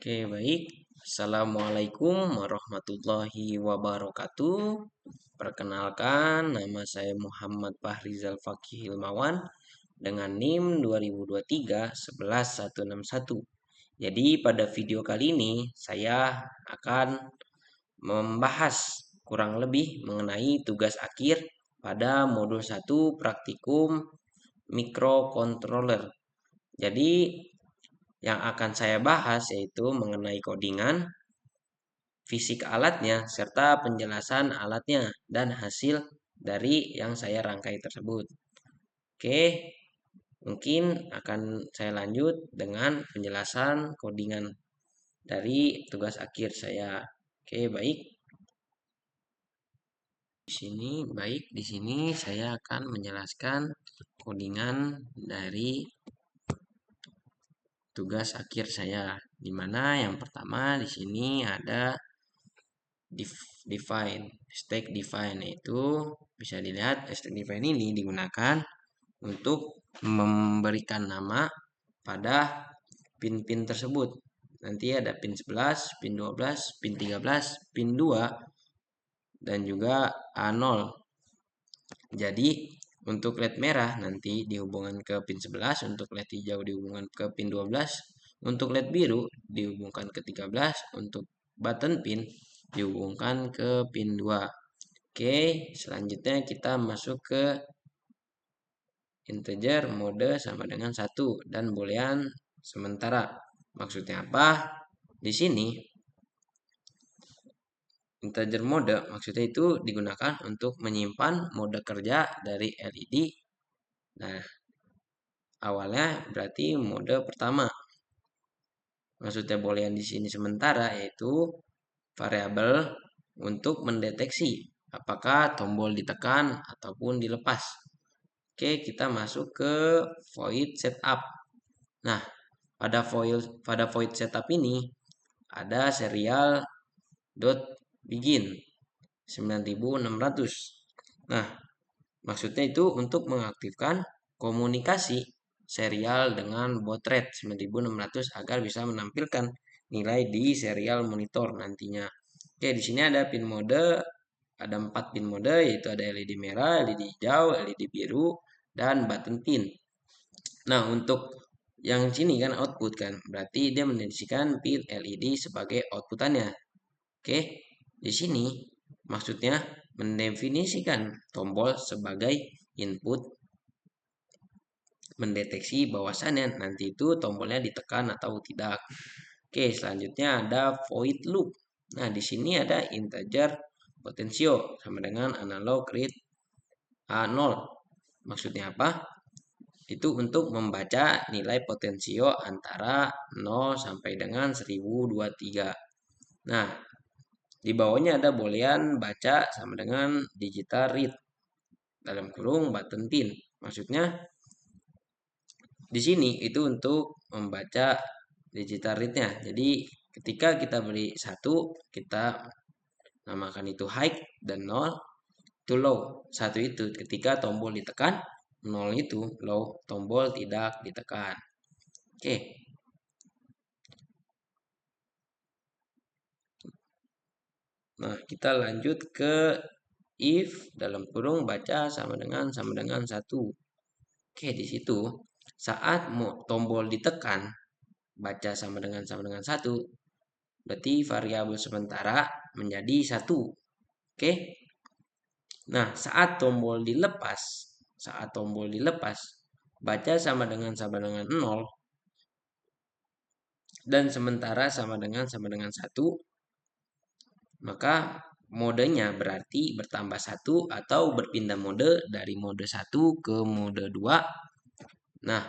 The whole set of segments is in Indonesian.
Oke, baik. Assalamualaikum warahmatullahi wabarakatuh. Perkenalkan, nama saya Muhammad Fahrizal Fakih Hilmawan dengan NIM 2023 11161. Jadi pada video kali ini saya akan membahas kurang lebih mengenai tugas akhir pada modul 1 praktikum microcontroller. Jadi yang akan saya bahas yaitu mengenai codingan, fisik alatnya, serta penjelasan alatnya dan hasil dari yang saya rangkai tersebut. Oke, mungkin akan saya lanjut dengan penjelasan codingan dari tugas akhir saya. Oke, baik. Di sini saya akan menjelaskan codingan dari tugas akhir saya. Di mana yang pertama di sini ada define stack define, itu bisa dilihat stack define ini digunakan untuk memberikan nama pada pin-pin tersebut. Nanti ada pin 11, pin 12, pin 13, pin 2 dan juga A0. Jadi untuk LED merah nanti dihubungkan ke pin 11, untuk LED hijau dihubungkan ke pin 12, untuk LED biru dihubungkan ke 13, untuk button pin dihubungkan ke pin 2. Oke, selanjutnya kita masuk ke integer mode sama dengan 1 dan boolean sementara. Maksudnya apa? Di sini integer mode maksudnya itu digunakan untuk menyimpan mode kerja dari LED. Nah, awalnya berarti mode pertama. Maksudnya boolean di sini sementara yaitu variabel untuk mendeteksi apakah tombol ditekan ataupun dilepas. Oke, kita masuk ke void setup. Nah, pada void setup ini ada serial dot begin 9600. Nah, maksudnya itu untuk mengaktifkan komunikasi serial dengan baud rate 9600 agar bisa menampilkan nilai di serial monitor nantinya. Oke, di sini ada pin mode, ada 4 pin mode yaitu ada LED merah, LED hijau, LED biru, dan button pin. Nah, untuk yang sini kan output kan, berarti dia mendefinisikan pin LED sebagai outputannya. Oke, di sini maksudnya mendefinisikan tombol sebagai input, mendeteksi bahwasannya nanti itu tombolnya ditekan atau tidak. Oke, selanjutnya ada void loop. Nah, di sini ada integer potensio sama dengan analog read A0. Maksudnya apa? Itu untuk membaca nilai potensio antara 0 sampai dengan 1023. Nah, di bawahnya ada boolean baca sama dengan digital read dalam kurung button pin. Maksudnya di sini itu untuk membaca digital read-nya. Jadi ketika kita beri 1, kita namakan itu high dan 0 itu low. 1 itu ketika tombol ditekan, 0 itu low, tombol tidak ditekan. Oke. Nah, kita lanjut ke if dalam kurung baca sama dengan 1. Oke, di situ saat tombol ditekan baca sama dengan 1, berarti variabel sementara menjadi 1. Oke. Nah, saat tombol dilepas baca sama dengan 0 dan sementara sama dengan 1, maka modenya berarti bertambah 1 atau berpindah mode dari mode 1 ke mode 2. Nah,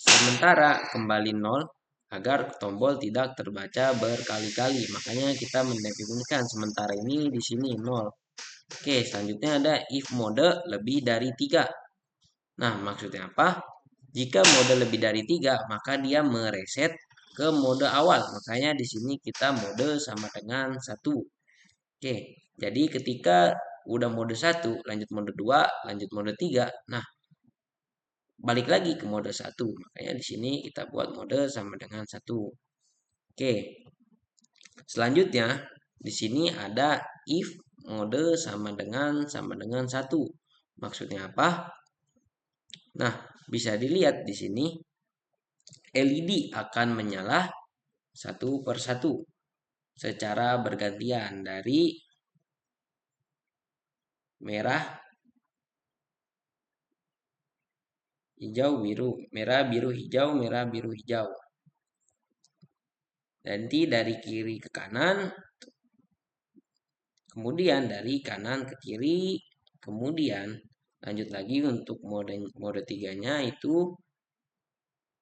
sementara kembali 0 agar tombol tidak terbaca berkali-kali. Makanya kita mendefinisikan sementara ini di sini 0. Oke, selanjutnya ada if mode lebih dari 3. Nah, maksudnya apa? Jika mode lebih dari 3, maka dia mereset ke mode awal. Makanya di sini kita mode sama dengan 1. Oke, jadi ketika udah mode 1, lanjut mode 2, lanjut mode 3. Nah, balik lagi ke mode 1. Makanya di sini kita buat mode sama dengan 1. Oke. Selanjutnya di sini ada if mode sama dengan 1. Maksudnya apa? Nah, bisa dilihat di sini LED akan menyala satu per satu secara bergantian dari merah, hijau, biru, merah, biru, hijau, merah, biru, hijau. Nanti dari kiri ke kanan, kemudian dari kanan ke kiri, kemudian lanjut lagi untuk mode 3-nya itu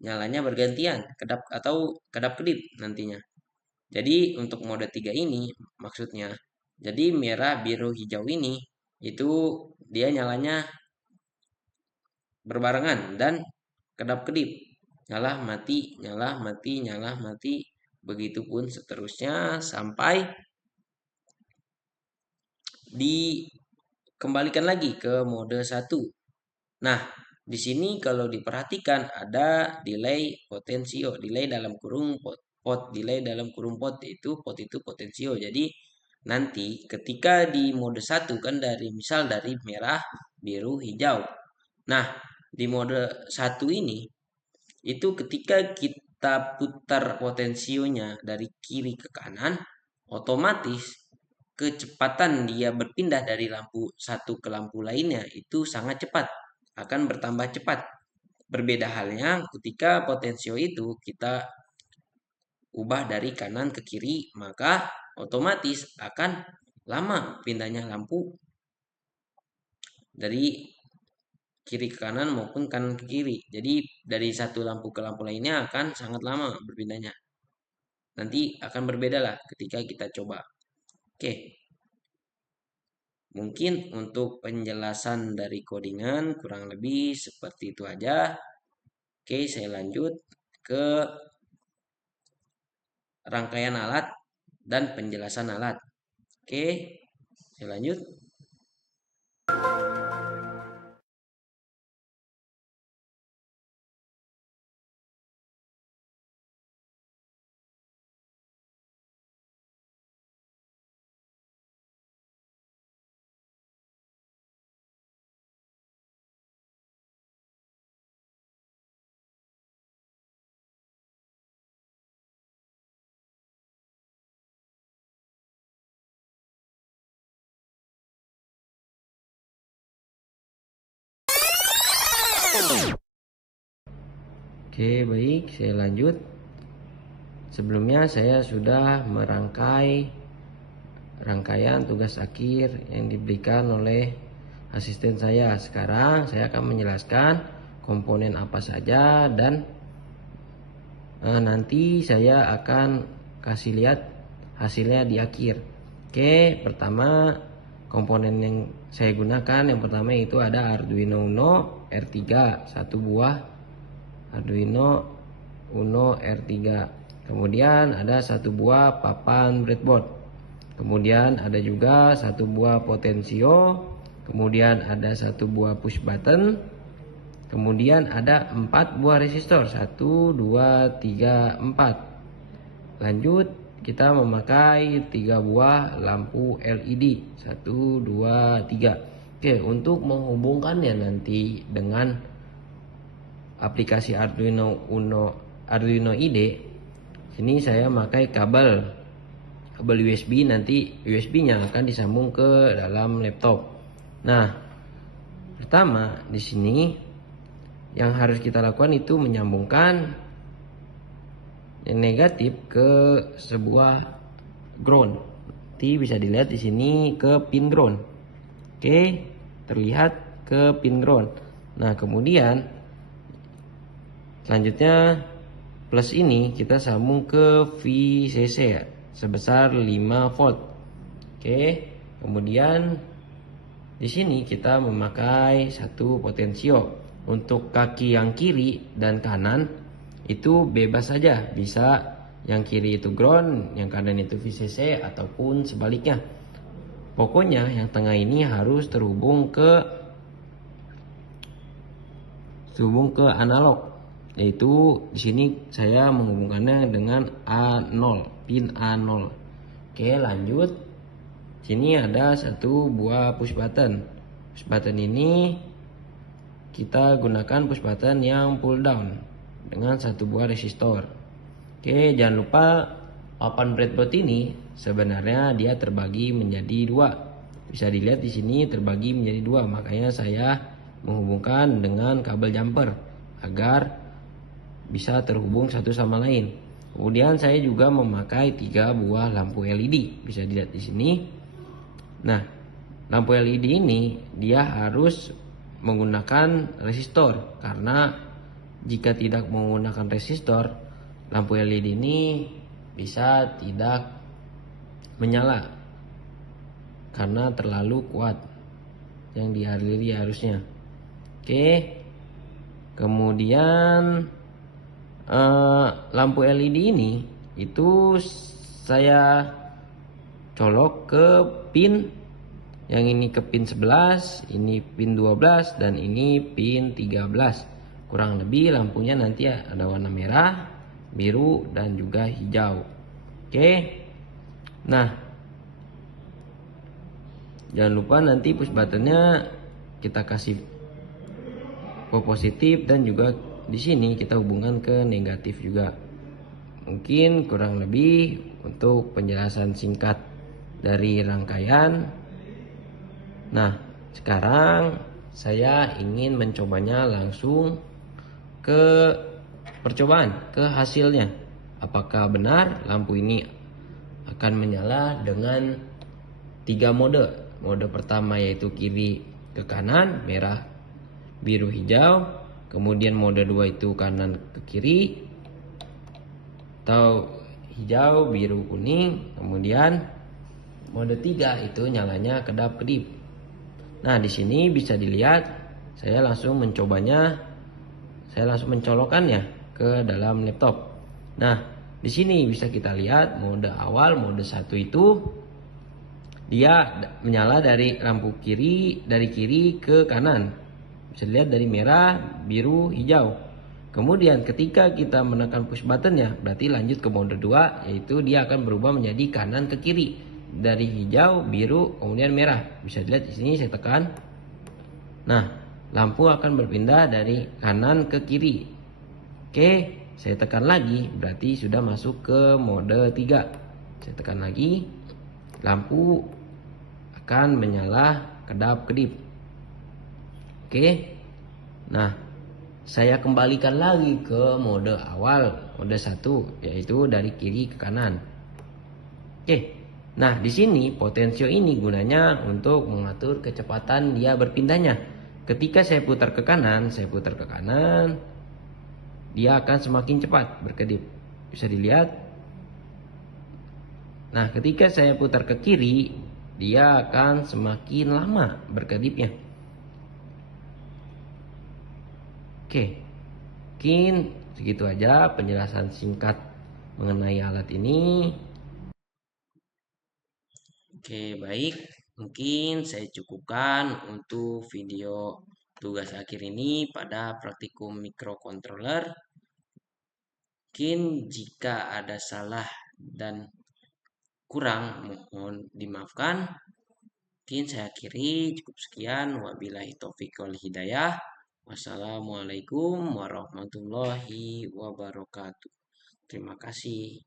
nyalanya bergantian, kedap-kedip nantinya. Jadi untuk mode 3 ini maksudnya, jadi merah, biru, hijau ini itu dia nyalanya berbarengan dan kedap-kedip. Nyala, mati, nyala, mati, nyala, mati. Begitupun seterusnya sampai dikembalikan lagi ke mode 1. Nah, di sini kalau diperhatikan ada delay potensio, delay dalam kurung delay dalam kurung pot itu potensio. Jadi nanti ketika di mode 1 kan dari merah, biru, hijau. Nah, di mode 1 ini itu ketika kita putar potensionya dari kiri ke kanan, otomatis kecepatan dia berpindah dari lampu satu ke lampu lainnya itu sangat cepat, akan bertambah cepat. Berbeda halnya ketika potensio itu kita ubah dari kanan ke kiri, maka otomatis akan lama pindahnya lampu dari kiri ke kanan maupun kanan ke kiri. Jadi dari satu lampu ke lampu lainnya akan sangat lama berpindahnya. Nanti akan berbeda lah ketika kita coba. Oke. Mungkin untuk penjelasan dari codingan kurang lebih seperti itu aja. Oke, saya lanjut ke rangkaian alat dan penjelasan alat. Oke, saya lanjut. Oke, baik, saya lanjut. Sebelumnya saya sudah merangkai rangkaian tugas akhir yang diberikan oleh asisten saya. Sekarang saya akan menjelaskan komponen apa saja dan nanti saya akan kasih lihat hasilnya di akhir. Oke, pertama komponen yang saya gunakan yang pertama itu ada Arduino Uno R3, satu buah Arduino Uno R3. Kemudian ada satu buah papan breadboard. Kemudian ada juga satu buah potensio. Kemudian ada satu buah push button. Kemudian ada 4 buah resistor. 1, 2, 3, 4. Lanjut kita memakai 3 buah lampu LED. 1, 2, 3. Oke, untuk menghubungkannya nanti dengan aplikasi Arduino IDE, sini saya pakai kabel USB, nanti USB-nya akan disambung ke dalam laptop. Nah, pertama di sini yang harus kita lakukan itu menyambungkan yang negatif ke sebuah ground. Nanti bisa dilihat di sini ke pin ground. Oke, terlihat ke pin ground. Nah, kemudian selanjutnya plus ini kita sambung ke VCC ya, sebesar 5 volt. Oke, kemudian di sini kita memakai satu potensio. Untuk kaki yang kiri dan kanan itu bebas saja, bisa yang kiri itu ground, yang kanan itu VCC ataupun sebaliknya. Pokoknya yang tengah ini harus terhubung ke analog. yaitu di sini saya menghubungkannya dengan A0, pin A0. Oke, lanjut. Sini ada satu buah push button. Push button ini kita gunakan push button yang pull down dengan satu buah resistor. Oke, jangan lupa papan breadboard ini sebenarnya dia terbagi menjadi dua. Bisa dilihat di sini terbagi menjadi dua, makanya saya menghubungkan dengan kabel jumper agar bisa terhubung satu sama lain. Kemudian saya juga memakai 3 buah lampu LED, bisa dilihat di sini. Nah, lampu LED ini dia harus menggunakan resistor, karena jika tidak menggunakan resistor, lampu LED ini bisa tidak menyala karena terlalu kuat yang dialiri arusnya. Oke, kemudian lampu LED ini itu saya colok ke pin, yang ini ke pin 11, ini pin 12, dan ini pin 13. Kurang lebih lampunya nanti ada warna merah, biru, dan juga hijau. Oke, nah jangan lupa nanti push buttonnya kita kasih ke positif, dan juga di sini kita hubungkan ke negatif juga. Mungkin kurang lebih untuk penjelasan singkat dari rangkaian. Nah, sekarang saya ingin mencobanya langsung ke percobaan, ke hasilnya. Apakah benar lampu ini akan menyala dengan 3 mode. Mode pertama yaitu kiri ke kanan, merah, biru, hijau. Kemudian mode 2 itu kanan ke kiri, atau hijau, biru, kuning. Kemudian mode 3 itu nyalanya kedap-kedip. Nah, di sini bisa dilihat saya langsung mencobanya. Saya langsung mencolokkannya ke dalam laptop. Nah, di sini bisa kita lihat mode awal, mode 1 itu dia menyala dari lampu kiri, dari kiri ke kanan. Bisa dilihat dari merah, biru, hijau. Kemudian ketika kita menekan push buttonnya, berarti lanjut ke mode 2, yaitu dia akan berubah menjadi kanan ke kiri. Dari hijau, biru, kemudian merah. Bisa dilihat di sini saya tekan. Nah, lampu akan berpindah dari kanan ke kiri. Oke, saya tekan lagi, berarti sudah masuk ke mode 3. Saya tekan lagi, lampu akan menyala kedap-kedip. Oke. Nah, saya kembalikan lagi ke mode awal, mode 1, yaitu dari kiri ke kanan. Oke. Nah, di sini potensio ini gunanya untuk mengatur kecepatan dia berpindahnya. Ketika saya putar ke kanan, dia akan semakin cepat berkedip. Bisa dilihat. Nah, ketika saya putar ke kiri, dia akan semakin lama berkedipnya. Oke, mungkin segitu aja penjelasan singkat mengenai alat ini. Oke, baik. Mungkin saya cukupkan untuk video tugas akhir ini pada praktikum microcontroller. Mungkin jika ada salah dan kurang, mohon dimaafkan. Mungkin saya akhiri cukup sekian. Wabillahi taufiq wal hidayah. Wassalamualaikum warahmatullahi wabarakatuh. Terima kasih.